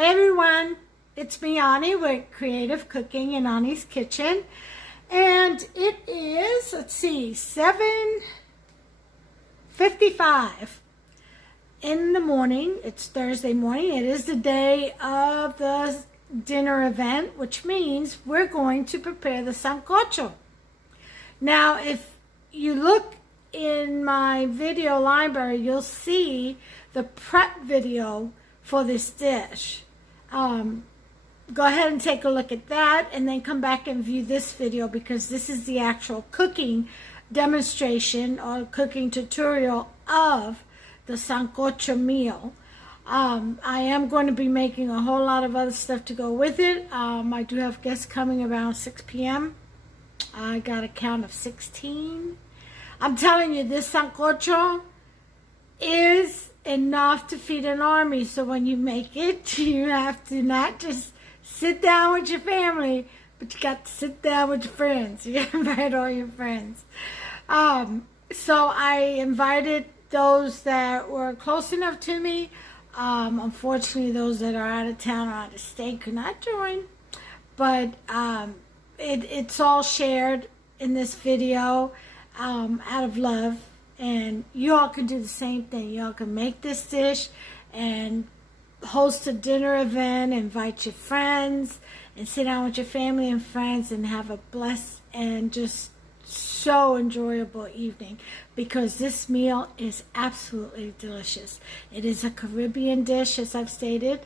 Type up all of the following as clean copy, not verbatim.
Hey everyone, it's me Ani with Creative Cooking in Ani's Kitchen, and it is, let's see, 7:55 in the morning. It's Thursday morning. It is the day of the dinner event, which means we're going to prepare the sancocho. Now, if you look in my video library, you'll see the prep video for this dish. Go ahead and take a look at that and then come back and view this video, because this is the actual cooking demonstration or cooking tutorial of the sancocho meal. I am going to be making a whole lot of other stuff to go with it. I do have guests coming around 6 p.m. I got a count of 16. I'm telling you, this sancocho is enough to feed an army. So when you make it, you have to not just sit down with your family, but you got to sit down with your friends. You invite all your friends. So I invited those that were close enough to me. Unfortunately, those that are out of town or out of state could not join. But it's all shared in this video out of love. And you all can do the same thing. You all can make this dish and host a dinner event, invite your friends, and sit down with your family and friends and have a blessed and just so enjoyable evening, because this meal is absolutely delicious. It is a Caribbean dish, as I've stated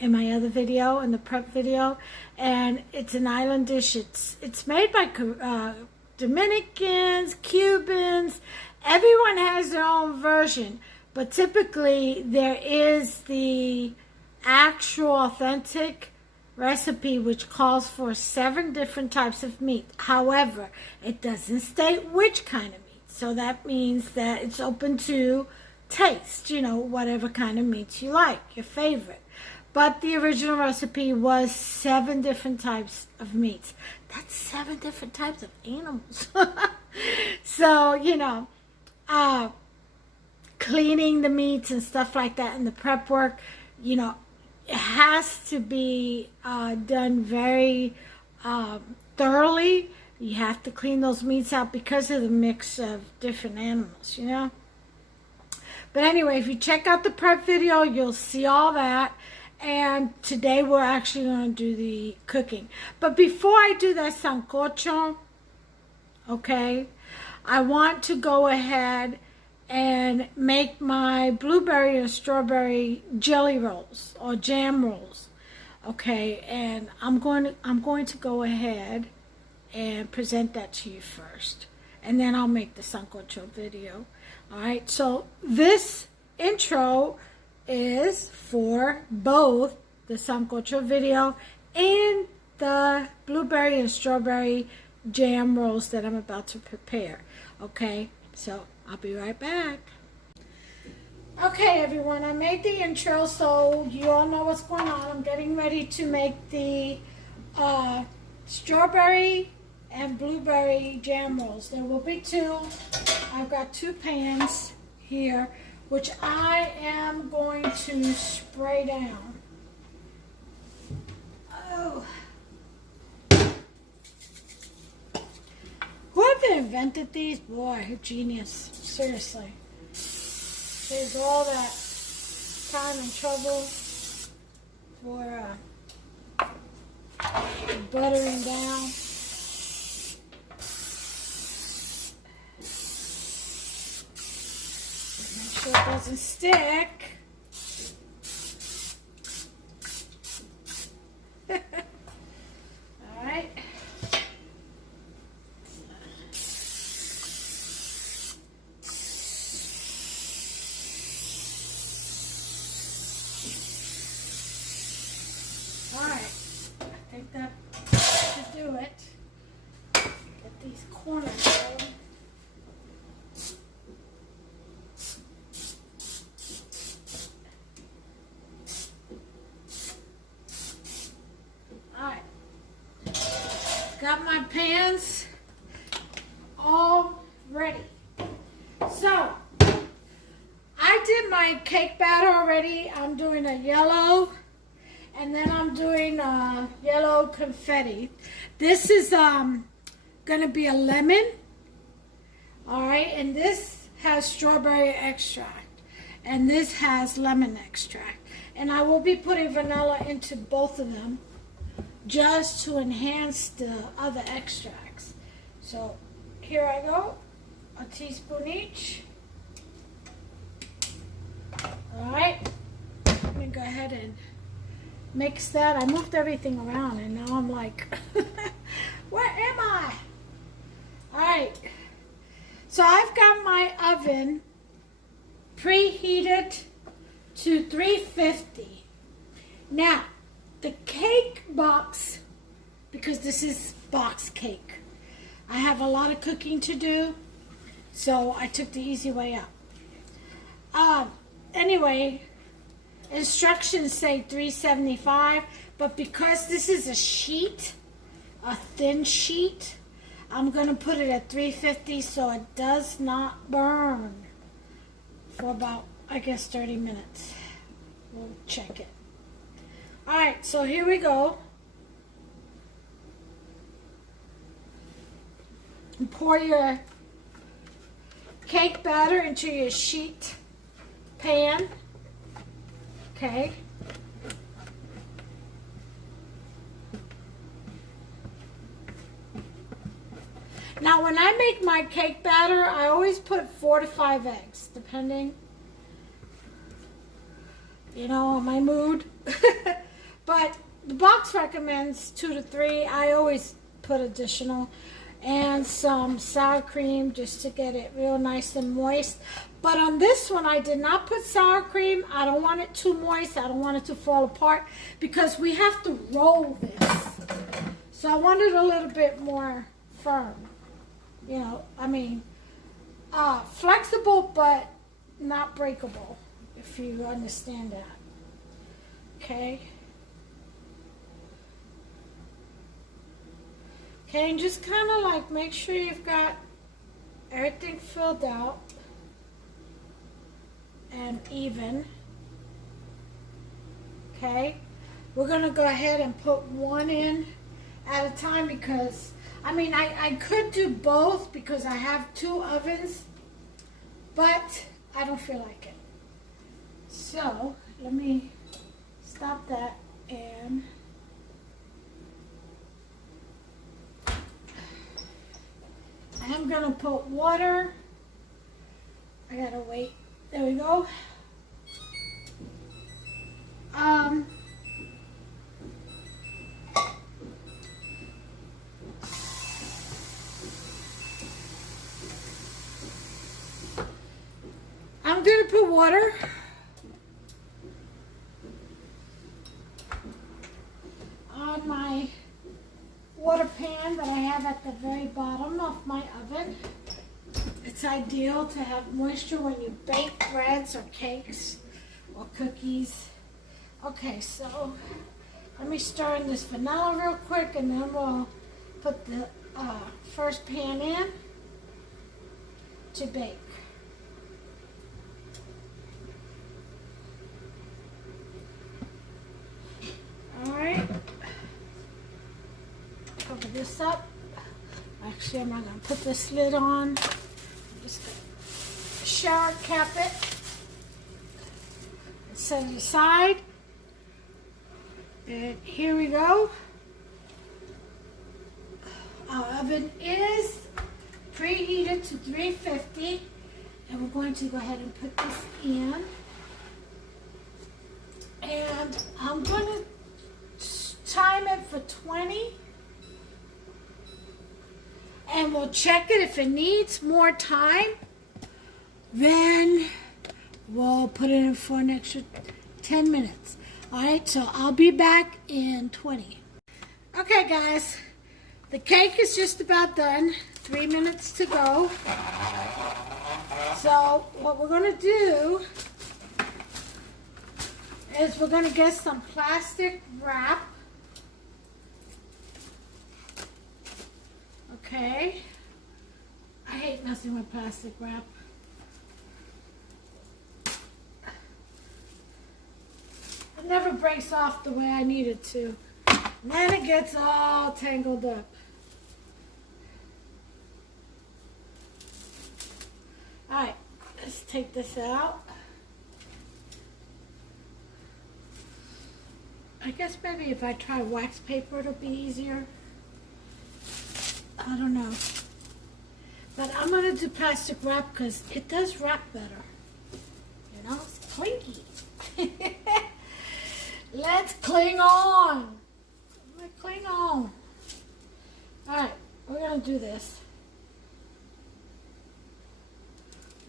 in my other video, in the prep video, and it's an island dish. It's made by Dominicans, Cubans. Everyone has their own version, but typically there is the actual authentic recipe, which calls for 7 different types of meat. However, it doesn't state which kind of meat, so that means that it's open to taste, whatever kind of meats you like, your favorite. But the original recipe was 7 different types of meats. That's 7 different types of animals. So, cleaning the meats and stuff like that, and the prep work, it has to be done very thoroughly. You have to clean those meats out because of the mix of different animals, But anyway, if you check out the prep video, you'll see all that. And today we're actually going to do the cooking. But before I do that sancocho, okay, I want to go ahead and make my blueberry and strawberry jelly rolls or jam rolls. Okay, and I'm going to go ahead and present that to you first, and then I'll make the sancocho video. All right, so this intro is for both the sancocho video and the blueberry and strawberry jam rolls that I'm about to prepare. Okay, so I'll be right back. Okay, everyone, I made the intro, so you all know what's going on. I'm getting ready to make the strawberry and blueberry jam rolls. There will be 2. I've got 2 pans here, which I am going to spray down. Oh. Whoever invented these, boy, genius. Seriously. Saves all that time and trouble for buttering down. Make sure it doesn't stick. All right. Alright, I think that should do it. Get these corners going. Alright, got my pans all ready. So, I did my cake batter already. I'm doing a yellow And then I'm doing yellow confetti. This is gonna be a lemon. All right, and this has strawberry extract, and this has lemon extract. And I will be putting vanilla into both of them just to enhance the other extracts. So here I go, a teaspoon each. All right, let me go ahead and mix that. I moved everything around and now I'm like, where am I? All right, so I've got my oven preheated to 350. Now, the cake box, because this is box cake, I have a lot of cooking to do, so I took the easy way out. Anyway, instructions say 375, but because this is a sheet, a thin sheet, I'm going to put it at 350 so it does not burn for about, I guess, 30 minutes. We'll check it. All right, so here we go. And pour your cake batter into your sheet pan. Okay. Now, when I make my cake batter, I always put 4 to 5 eggs, depending, you know, on my mood. But the box recommends 2 to 3. I always put additional. And some sour cream just to get it real nice and moist. But on this one, I did not put sour cream. I don't want it too moist. I don't want it to fall apart because we have to roll this. So I want it a little bit more firm. You know, I mean, flexible but not breakable, if you understand that. Okay. Okay, and just kind of like make sure you've got everything filled out and even. Okay, we're going to go ahead and put one in at a time because, I mean, I could do both because I have 2 ovens, but I don't feel like it. So, let me stop that and I'm gonna put water. I gotta wait. There we go. I'm gonna put water. On my water pan that I have at the very bottom of my oven. It's ideal to have moisture when you bake breads or cakes or cookies. Okay, so let me stir in this vanilla real quick and then we'll put the first pan in to bake. Alright. Cover this up. Actually, I'm not going to put this lid on. I'm just going to shower cap it. Set it aside. And here we go. Our oven is preheated to 350. And we're going to go ahead and put this in. And I'm going to time it for 20. And we'll check it. If it needs more time, then we'll put it in for an extra 10 minutes. Alright, so I'll be back in 20. Okay, guys. The cake is just about done. 3 minutes to go. So what we're going to do is we're going to get some plastic wrap. Okay. I hate messing with plastic wrap. It never breaks off the way I need it to. And then it gets all tangled up. Alright, let's take this out. I guess maybe if I try wax paper it'll be easier. I don't know. But I'm going to do plastic wrap because it does wrap better. You know, it's clingy. Let's cling on. Let's cling on. Alright, we're going to do this.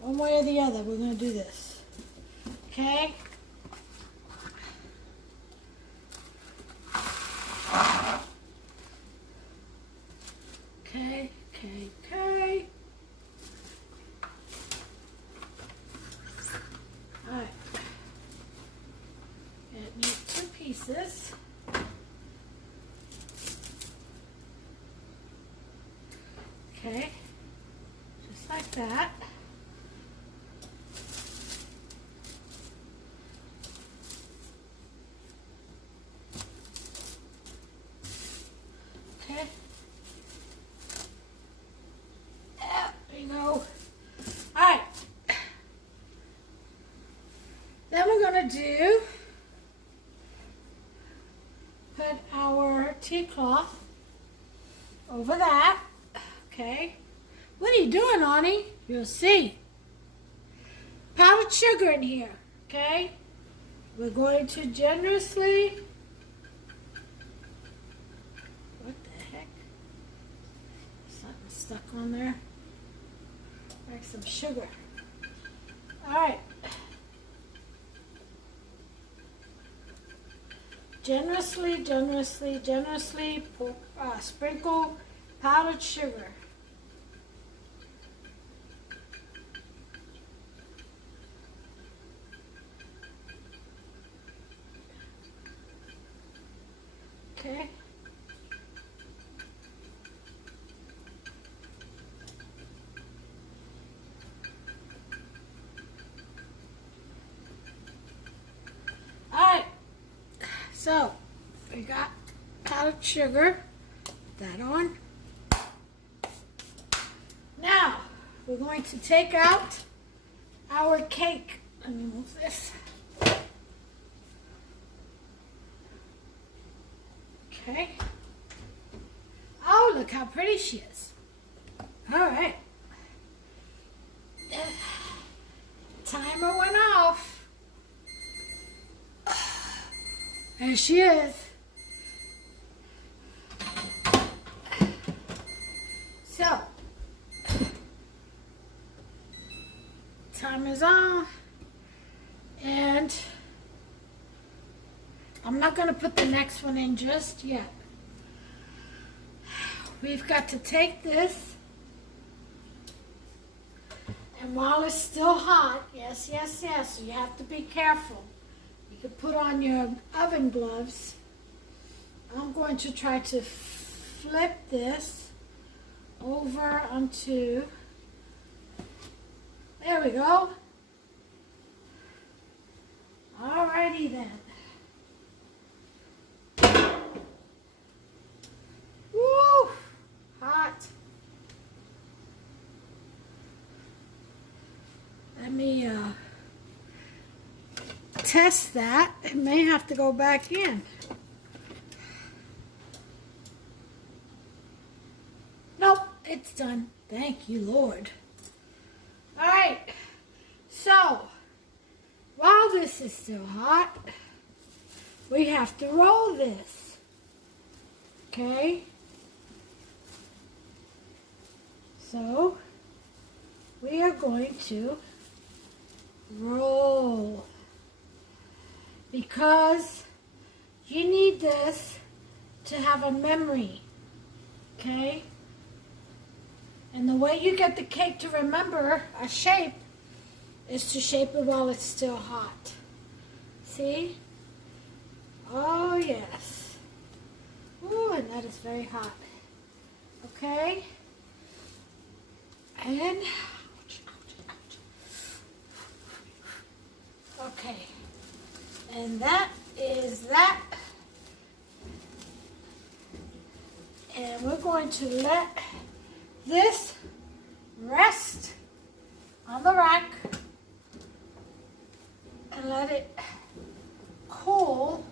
One way or the other, we're going to do this. Okay? Okay. Alright. It needs 2 pieces. Okay. Just like that. Okay. There you go. Alright. Then we're going to put our tea cloth over that. Okay. What are you doing, Ani? You'll see. Powdered sugar in here. Okay. We're going to generously. What the heck? Something stuck on there. Like some sugar. Alright. Generously sprinkle powdered sugar. Okay. Alright. So, we got powdered sugar. Put that on. Now, we're going to take out our cake. Let me move this. Okay. Oh, look how pretty she is. All right. Timer went off. There she is. So, timer's on. And I'm not going to put the next one in just yet. We've got to take this, and while it's still hot, yes, you have to be careful. You can put on your oven gloves. I'm going to try to flip this over onto, there we go. Alrighty then. Woo! Hot. Let me test that. It may have to go back in. Nope, it's done. Thank you, Lord. Alright, so while this is still hot, we have to roll this. Okay? So, we are going to roll. Because you need this to have a memory. Okay? And the way you get the cake to remember a shape is to shape it while it's still hot. See? Oh, yes. Ooh, and that is very hot. Okay? And, okay. And that is that. And we're going to let this rest on the rack and let it cool.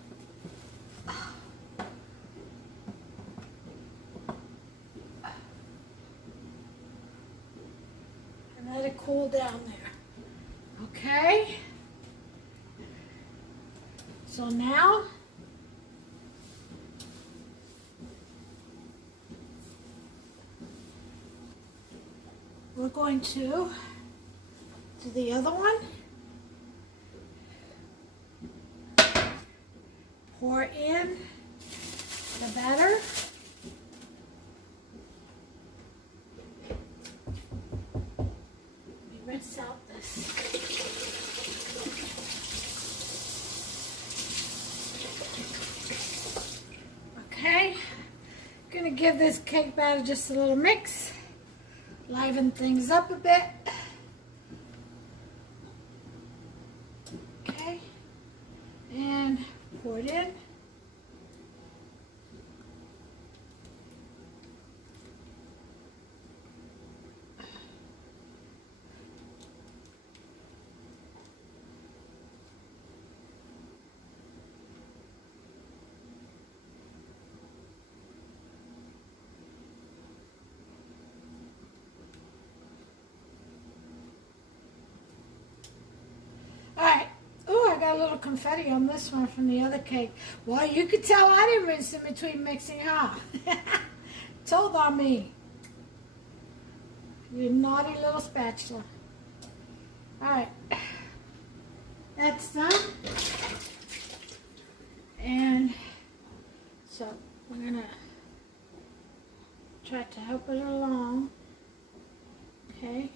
And let it cool down there. Okay? So now we're going to do the other one. Pour in the batter. Let me rinse out this. Okay, gonna give this cake batter just a little mix. Liven things up a bit. Okay, and pour it in. Alright, ooh, I got a little confetti on this one from the other cake. Well, you could tell I didn't rinse in between mixing, huh? Told on me. You naughty little spatula. Alright, that's done. And so we're gonna try to help it along. Okay.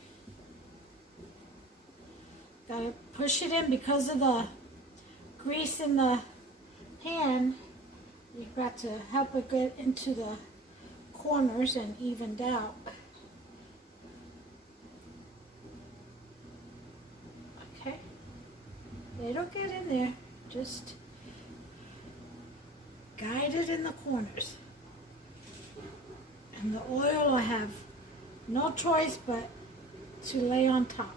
Gotta push it in because of the grease in the pan. You've got to help it get into the corners and evened out. Okay. It'll get in there. Just guide it in the corners. And the oil will have no choice but to lay on top.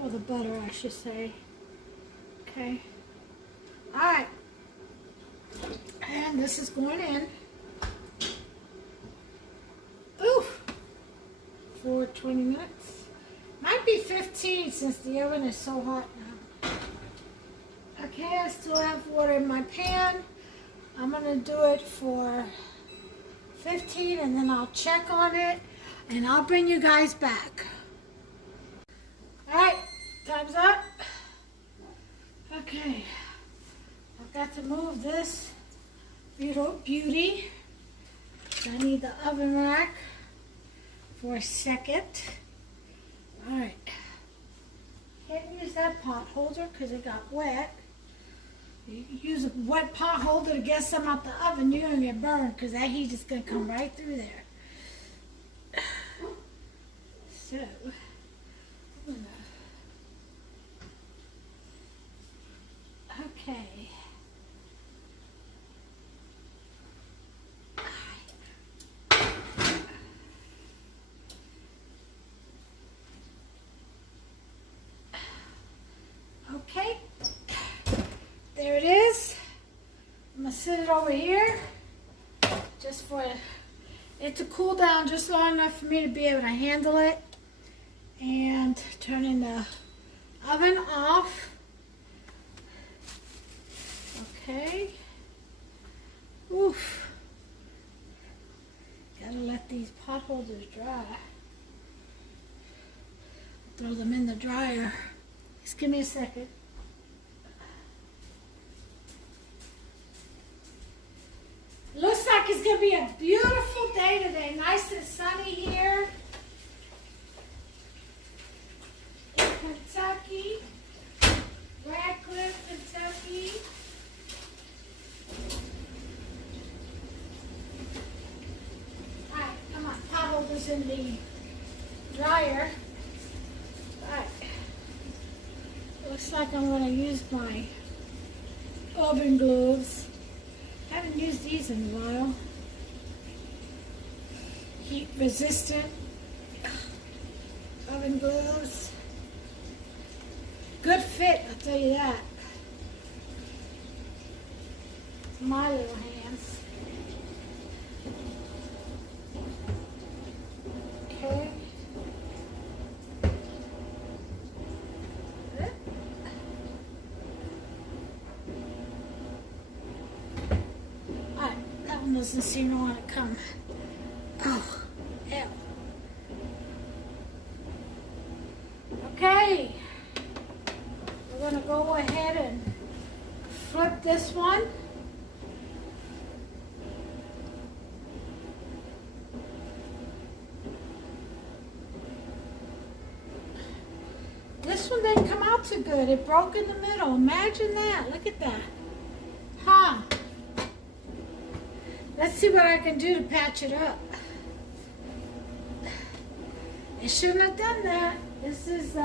Or the butter, I should say. Okay. Alright. And this is going in. Oof. For 20 minutes. Might be 15 since the oven is so hot now. Okay, I still have water in my pan. I'm going to do it for 15 and then I'll check on it and I'll bring you guys back. Alright, time's up. Okay, I've got to move this beauty. So I need the oven rack for a second. Alright, can't use that pot holder because it got wet. You use a wet pot holder to get some out the oven, you're going to get burned because that heat is going to come right through there. So, I'm going to... Okay. Okay. There it is. I'm going to sit it over here just for it to cool down just long enough for me to be able to handle it. And turning the oven off. Okay. Oof. Gotta let these pot holders dry. Throw them in the dryer. Just give me a second. Looks like it's gonna be a beautiful day today. Nice and sunny here in Kentucky. Radcliffe, Kentucky. Alright, come on, pot holders in the dryer. Alright. Looks like I'm going to use my oven gloves. Haven't used these in a while. Heat resistant oven gloves. Good fit, I'll tell you that. My little hands. Okay. That one doesn't seem to want to come. Oh, ew. Okay. We're going to go ahead and flip this one. This one didn't come out too good. It broke in the middle. Imagine that. Look at that. Huh. Let's see what I can do to patch it up. It shouldn't have done that. This is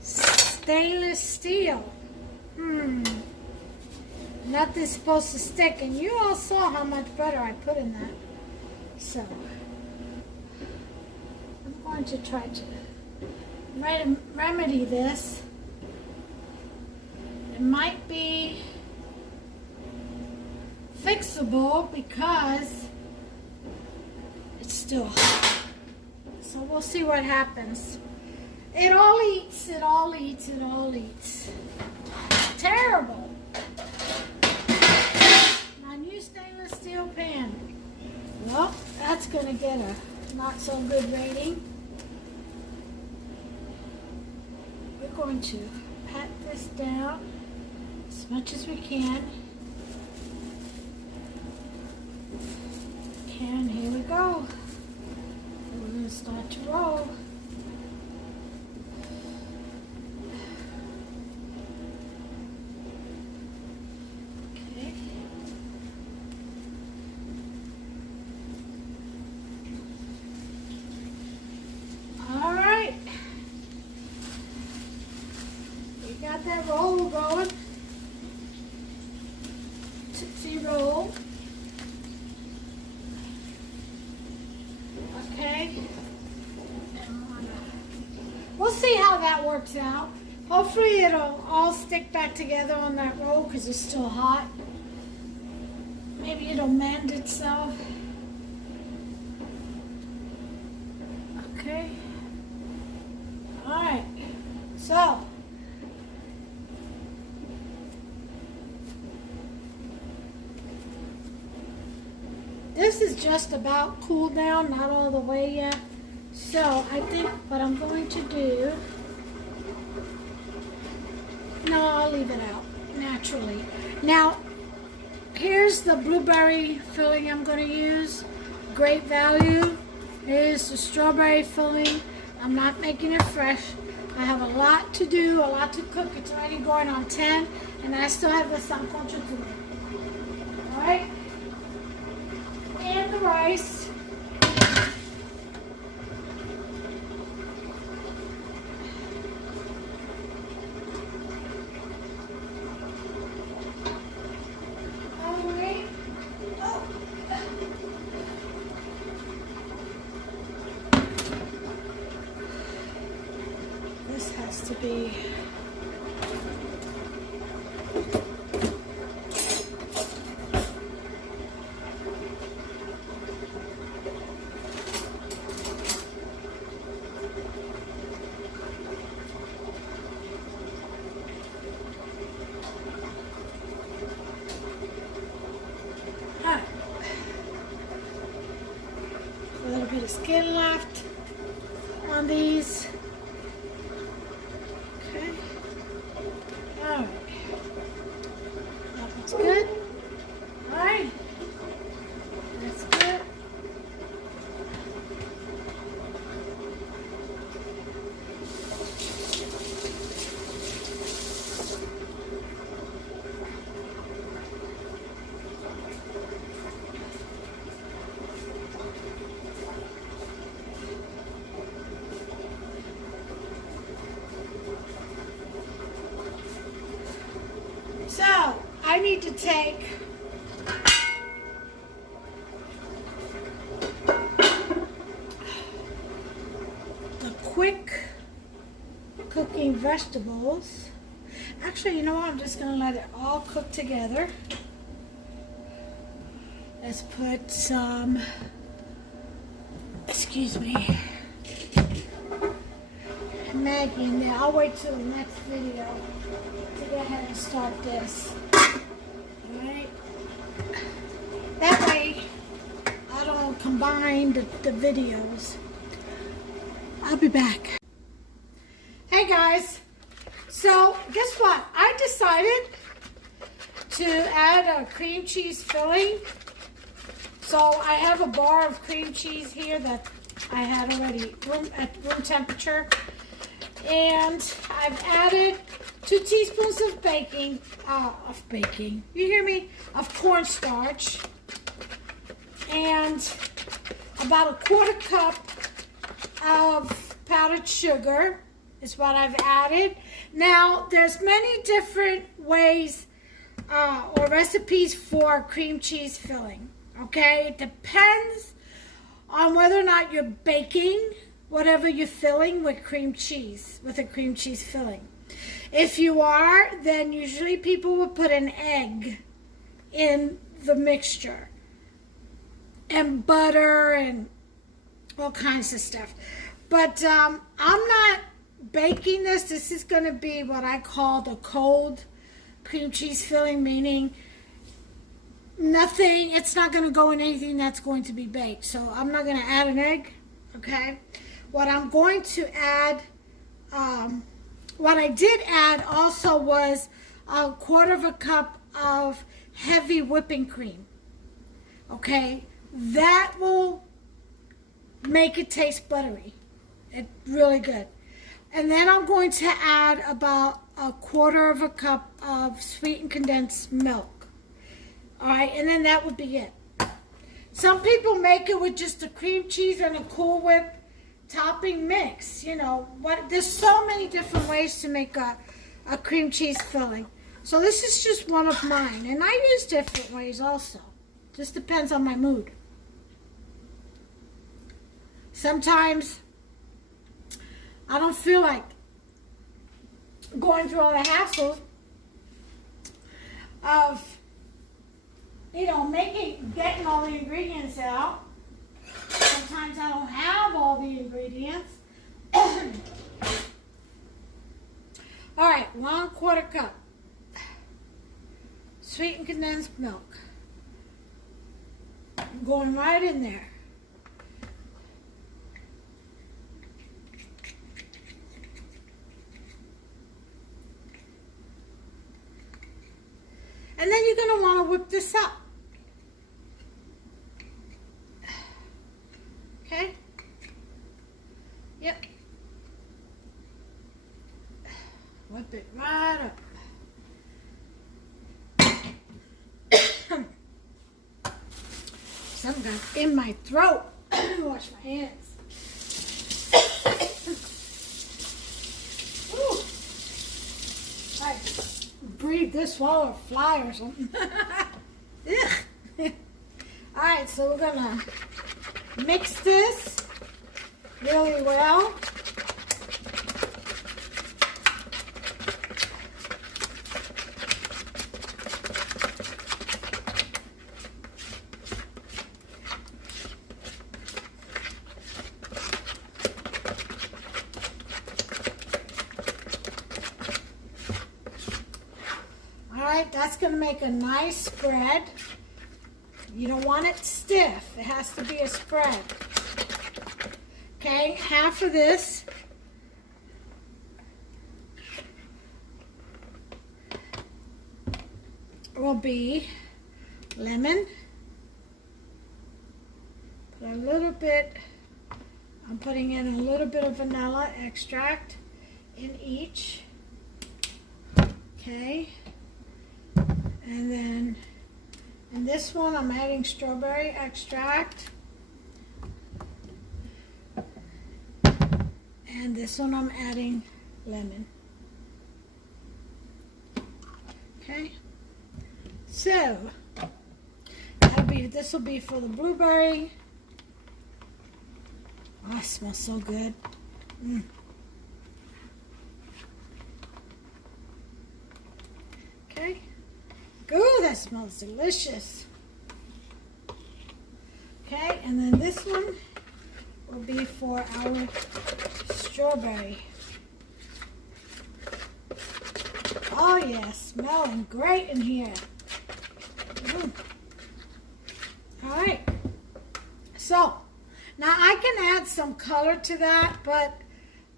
stainless steel. Nothing's supposed to stick, and you all saw how much butter I put in that. So I'm going to try to remedy this. It might be fixable because it's still hot. So we'll see what happens. It all eats, it all eats, it all eats. Terrible. My new stainless steel pan. Well, that's going to get a not so good rating. We're going to pat this down as much as we can. And here we go. We're going to start to roll. Okay. All right. We got that roll going. Tootsie roll. Okay. We'll see how that works out. Hopefully it'll all stick back together on that roll because it's still hot. Maybe it'll mend itself. Okay. Alright. So. This is just about cooled down, not all the way yet. So I think what I'm going to do, no, I'll leave it out naturally. Now, here's the blueberry filling I'm going to use. Great value. Here's the strawberry filling. I'm not making it fresh. I have a lot to do, a lot to cook. It's already going on 10, and I still have the sancocho to make. All right? And the rice. Alright. Oh. This has to be a little bit of skin left on these. Okay. Alright. That looks good. Alright. That's good. I need to take the quick cooking vegetables. Actually, you know what? I'm just going to let it all cook together. Let's put some, excuse me, Maggi in there. I'll wait till the next video to go ahead and start this. Alright? That way I don't combine the videos. I'll be back. Hey guys, so guess what? I decided to add a cream cheese filling. So I have a bar of cream cheese here that I had already at room temperature. And I've added 2 teaspoons of you hear me? Of cornstarch. And about 1/4 cup of powdered sugar is what I've added. Now, there's many different ways or recipes for cream cheese filling. Okay, it depends on whether or not you're baking whatever you're filling with cream cheese, with a cream cheese filling. If you are, then usually people will put an egg in the mixture and butter and all kinds of stuff. But I'm not baking this. This is going to be what I call the cold cream cheese filling, meaning nothing, it's not going to go in anything that's going to be baked. So I'm not going to add an egg, okay? What I'm going to add, what I did add also was 1/4 cup of heavy whipping cream, okay? That will make it taste buttery. It's really good. And then I'm going to add about 1/4 cup of sweetened condensed milk. All right, and then that would be it. Some people make it with just the cream cheese and a Cool Whip topping mix. You know, there's so many different ways to make a cream cheese filling. So this is just one of mine. And I use different ways also. Just depends on my mood. Sometimes I don't feel like going through all the hassle of, you know, getting all the ingredients out. Sometimes I don't have all the ingredients. All right, 1/4 cup sweetened condensed milk. I'm going right in there. And then you're going to want to whip this up. Okay? Yep. Whip it right up. Something got in my throat. Wash my hands. Ooh. I breathe this, swallow a fly or something. Alright, so we're gonna mix this really well. Alright, that's going to make a nice spread. You don't want it stiff. It has to be a spread. Okay, half of this will be lemon. Put a little bit, I'm putting in a little bit of vanilla extract in each. Okay. And then in this one, I'm adding strawberry extract. And this one, I'm adding lemon. Okay. So this will be for the blueberry. Oh, it smells so good. Okay. Ooh, that smells delicious. Okay, and then this one will be for our strawberry. Oh yeah, smelling great in here. All right. So, now I can add some color to that, but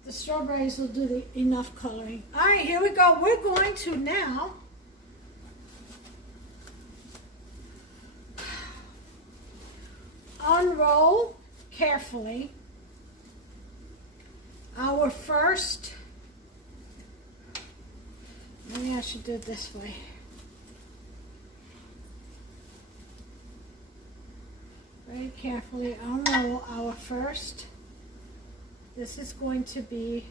the strawberries will do enough coloring. All right, here we go. We're going to now unroll carefully our first, maybe I should do it this way. Very carefully unroll our first. This is going to be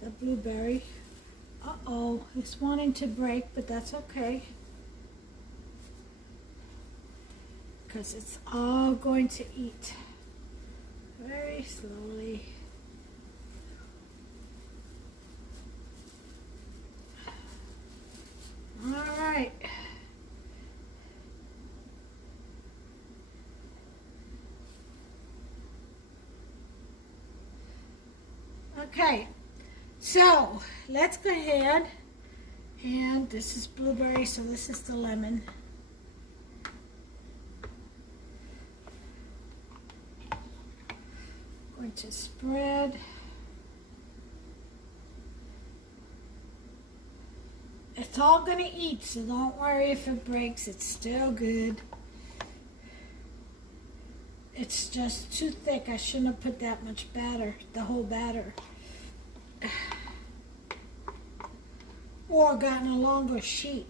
the blueberry. Uh-oh, it's wanting to break, but that's okay, because it's all going to eat very slowly. All right. Okay, so let's go ahead, and this is blueberry, so this is the lemon. Going to spread. It's all going to eat, so don't worry if it breaks. It's still good. It's just too thick. I shouldn't have put that much batter, the whole batter. Or gotten a longer sheet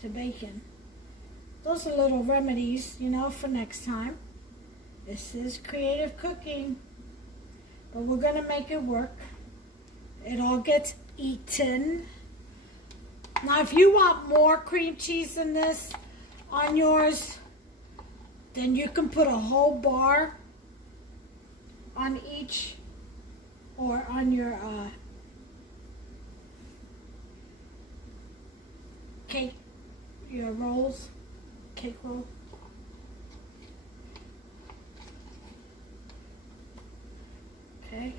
to bake in. Those are little remedies, you know, for next time. This is creative cooking, but we're going to make it work. It all gets eaten. Now, if you want more cream cheese than this on yours, then you can put a whole bar on each, or on your cake, your rolls, cake roll. Okay.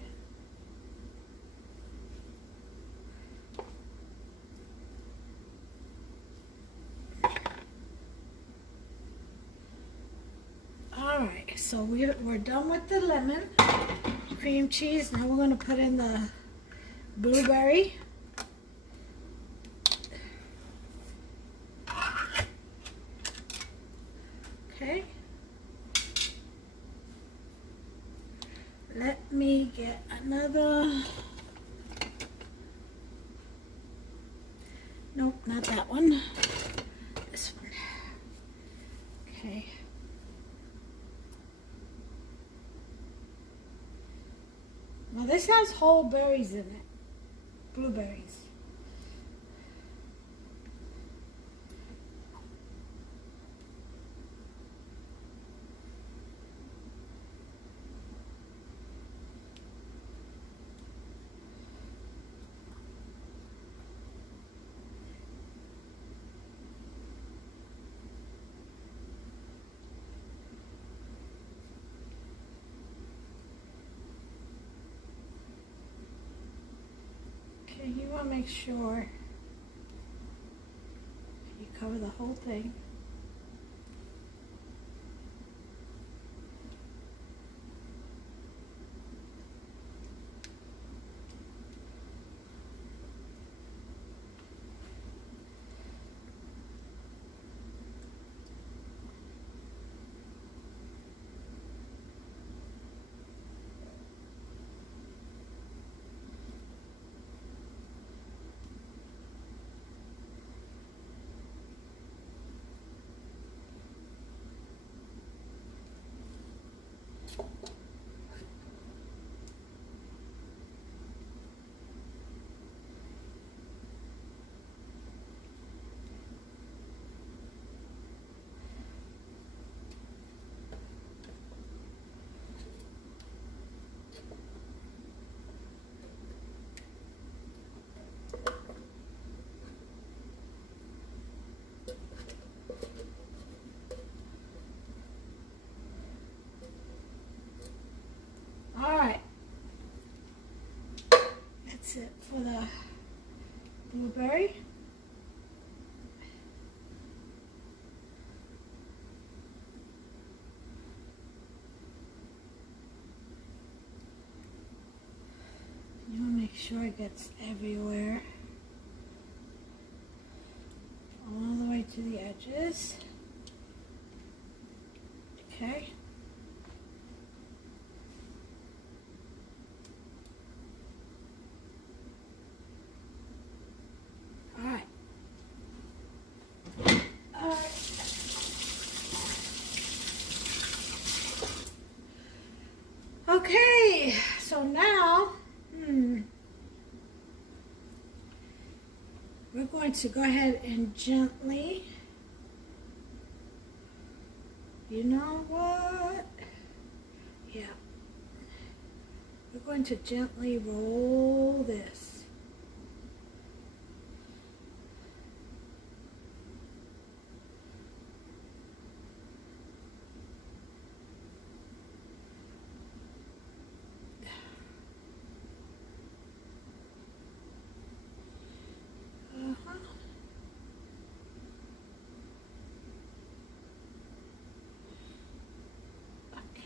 All right, so we're done with the lemon, cream cheese. Now we're going to put in the blueberry. Okay. Let me get another. Nope, not that one. This one. Okay. Now this has whole berries in it. Blueberries. You want to make sure you cover the whole thing. That's it for the blueberry. You want to make sure it gets everywhere. All the way to the edges. Okay. All right. All right. Okay, so now, we're going to go ahead and gently, you know what? Yeah. We're going to gently roll this.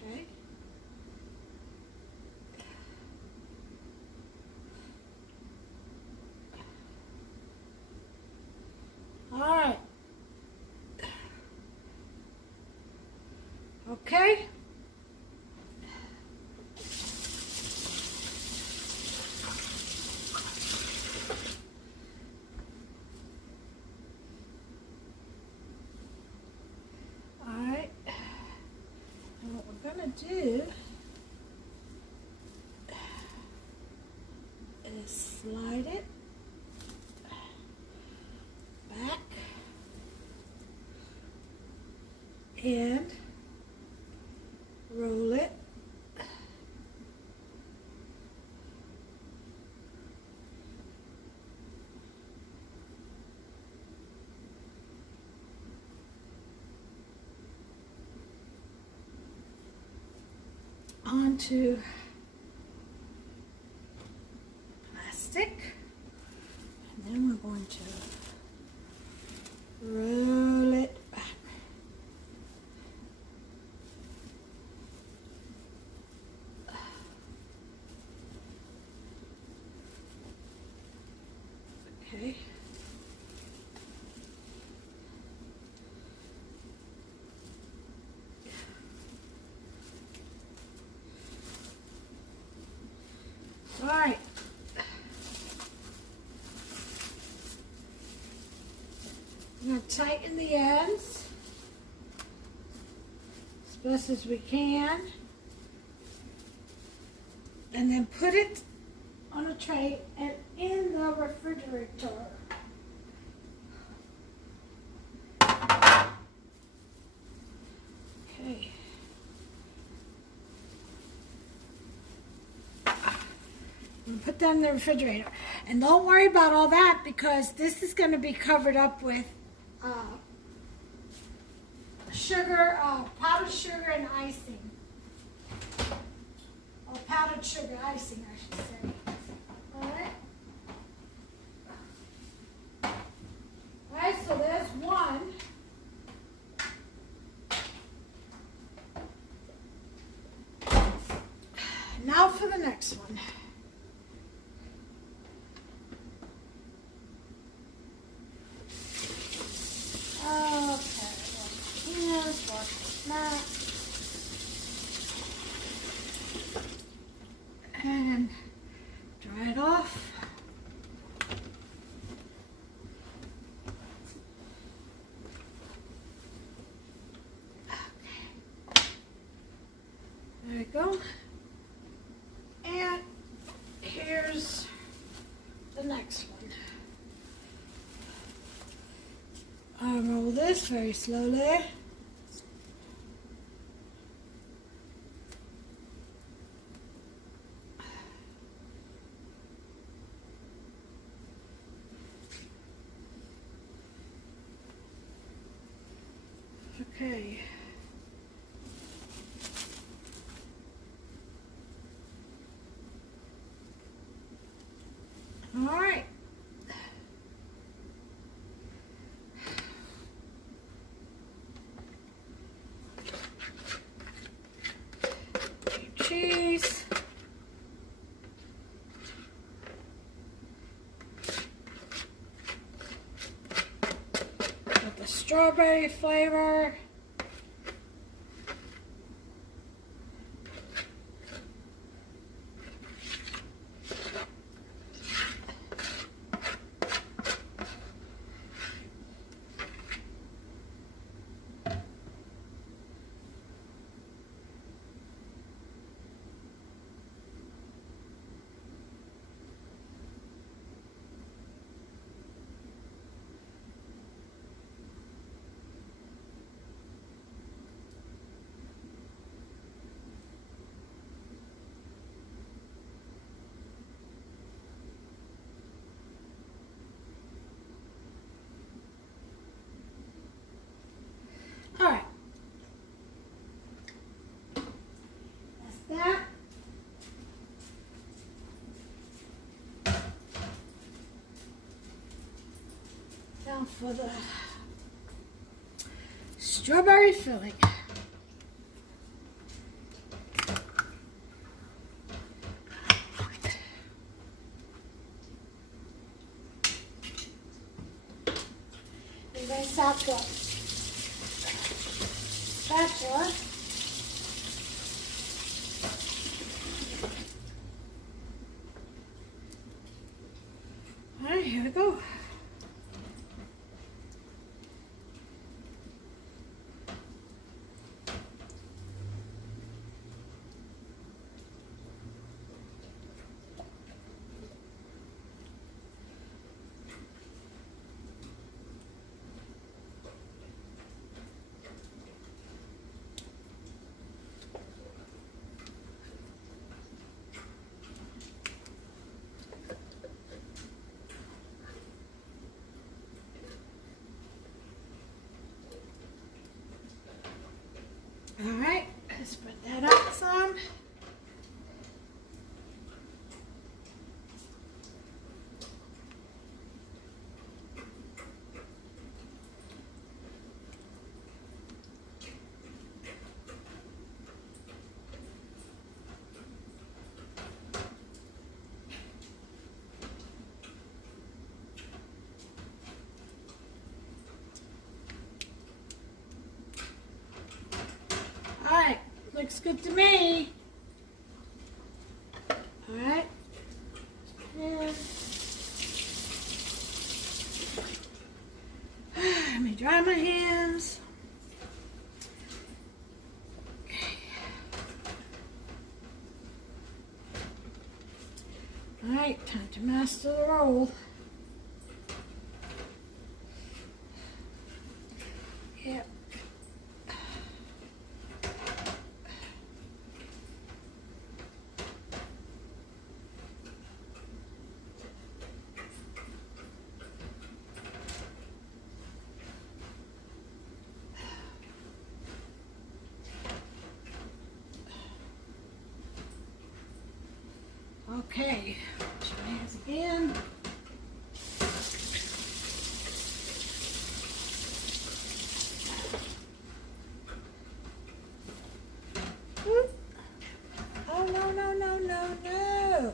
Okay. All right. Okay. All right. And what we're going to do is slide it back and roll it onto plastic, and then we're going to roll it back. Okay. All right. I'm going to tighten the ends as best as we can, and then put it on a tray and in the refrigerator. Okay. And put that in the refrigerator. And don't worry about all that, because this is going to be covered up with sugar, powdered sugar and icing. Or powdered sugar icing, I should say. Alright? Alright, so there's one. Now for the next one. And dry it off. Okay. There we go. And here's the next one. I roll this very slowly. Okay. All right. Cheese. With the strawberry flavor. All right. That's that. Now for the strawberry filling. And then salsa. Spatula. All right, here we go. All right, let's spread that out some. All right, looks good to me. All right. And let me dry my hands. Okay. All right, time to master the roll. Yep. Okay, wash my hands again. Whoop. Oh, no, no, no, no, no.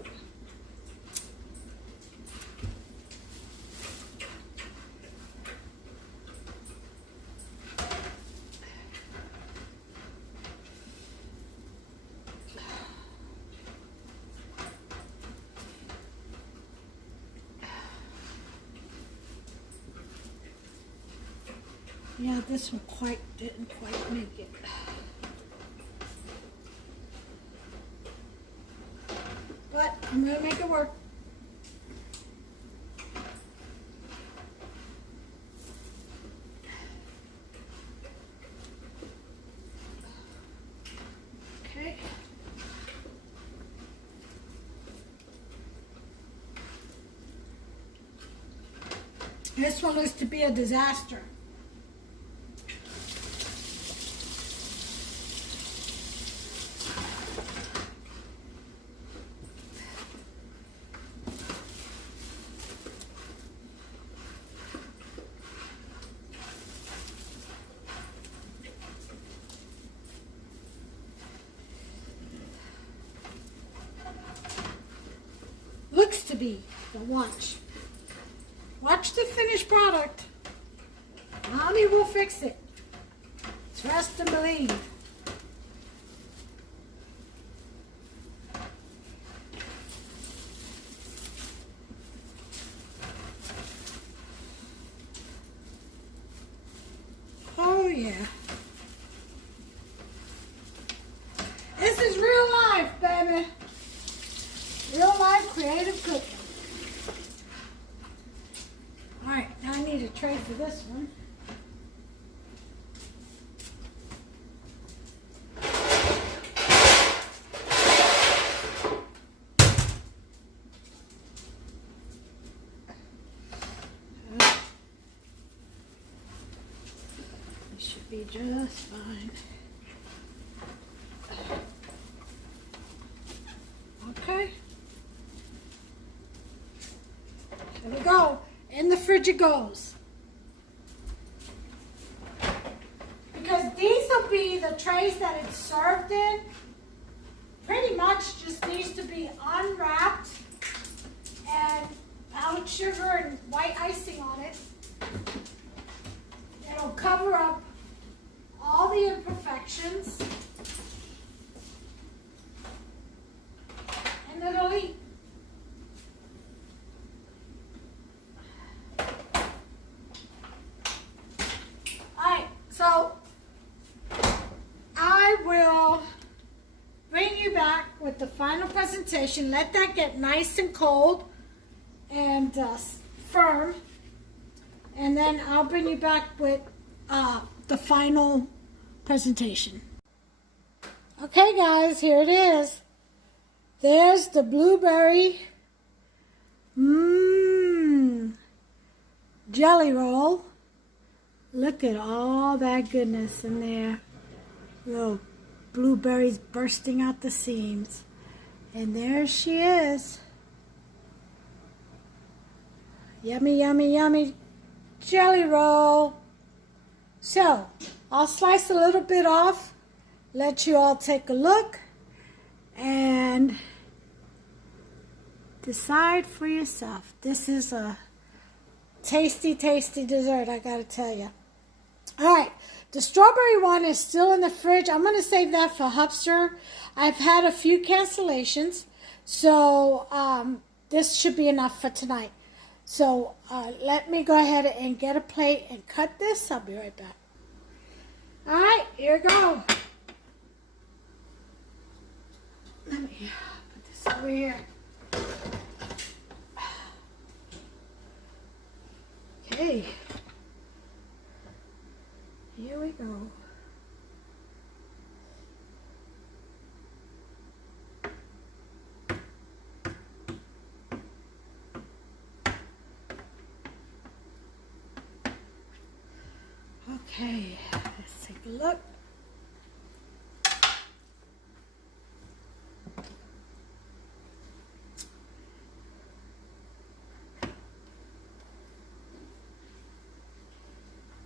Yeah, this one didn't quite make it. But I'm gonna make it work. Okay. This one looks to be a disaster. be. So watch. Watch the finished product. Mommy will fix it. Trust and believe. Oh yeah. This is real life, baby. Real life creative cooking. Alright, now I need a tray for this one. It should be just fine. Okay. There we go. In the fridge it goes. Because these will be the trays that it's served in. Pretty much just needs to be unwrapped and powdered sugar and white icing on it. It'll cover up all the imperfections. And it'll eat. Alright, so I will bring you back with the final presentation. Let that get nice and cold and firm. And then I'll bring you back with the final presentation. Okay guys, here it is. There's the blueberry jelly roll. Look at all that goodness in there. Little blueberries bursting out the seams. And there she is. Yummy, yummy, yummy jelly roll. So, I'll slice a little bit off, let you all take a look, and decide for yourself. This is a tasty, tasty dessert, I gotta tell you. Alright, the strawberry one is still in the fridge. I'm going to save that for Hupster. I've had a few cancellations, so this should be enough for tonight. So let me go ahead and get a plate and cut this. I'll be right back. Alright, here we go. Let me put this over here. Okay. Here we go. Okay, let's take a look.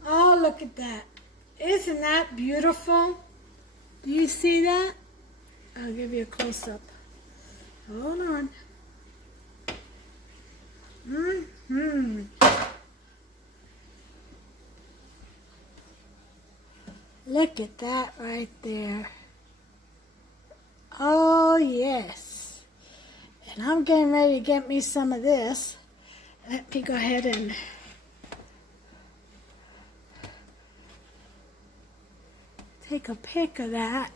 Oh, look at that. Isn't that beautiful? Do you see that? I'll give you a close-up. Hold on. Look at that right there. Oh, yes. And I'm getting ready to get me some of this. Let me go ahead and take a pic of that.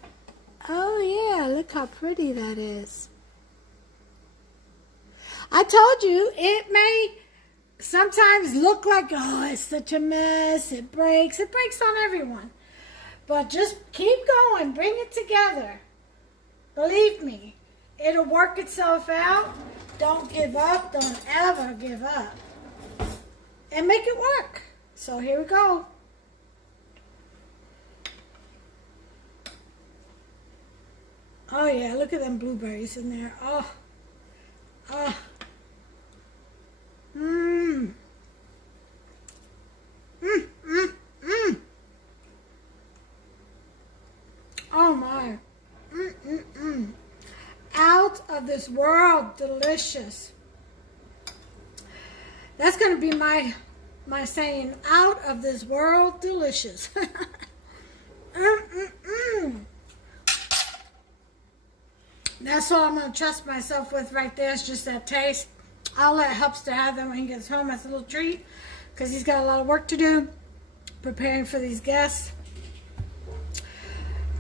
Oh, yeah. Look how pretty that is. I told you, it may sometimes look like, oh, it's such a mess. It breaks. It breaks on everyone. But just keep going. Bring it together. Believe me, it'll work itself out. Don't give up. Don't ever give up. And make it work. So here we go. Oh, yeah. Look at them blueberries in there. Oh. Oh. Mmm. Mmm. Mmm. Mmm. Oh my. Out of this world delicious. That's going to be my saying, out of this world delicious. That's all I'm going to trust myself with right there. It's just that taste. I'll let Hupster have them when he gets home as a little treat, because he's got a lot of work to do preparing for these guests.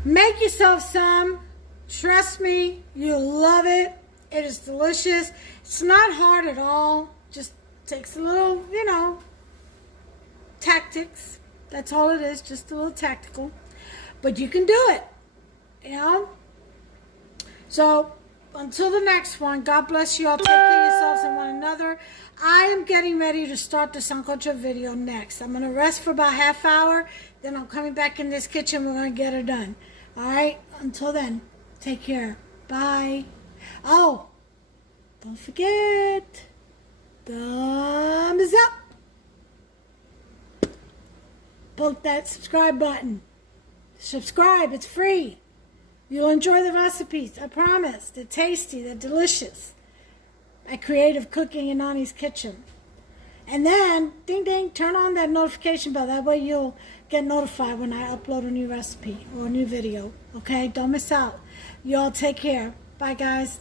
Make yourself some. Trust me, you'll love it. It is delicious. It's not hard at all. Just takes a little, tactics. That's all it is, just a little tactical. But you can do it, So, until the next one, God bless you all. Take care of yourselves and one another. I am getting ready to start the sancocho video next. I'm going to rest for about half hour. Then I'm coming back in this kitchen. We're going to get her done. All right? Until then, take care. Bye. Oh, don't forget, thumbs up. Poke that subscribe button. Subscribe. It's free. You'll enjoy the recipes. I promise. They're tasty. They're delicious. At Creative Cooking in Nani's Kitchen. And then, ding ding, turn on that notification bell. That way you'll get notified when I upload a new recipe or a new video. Okay? Don't miss out. You all take care. Bye, guys.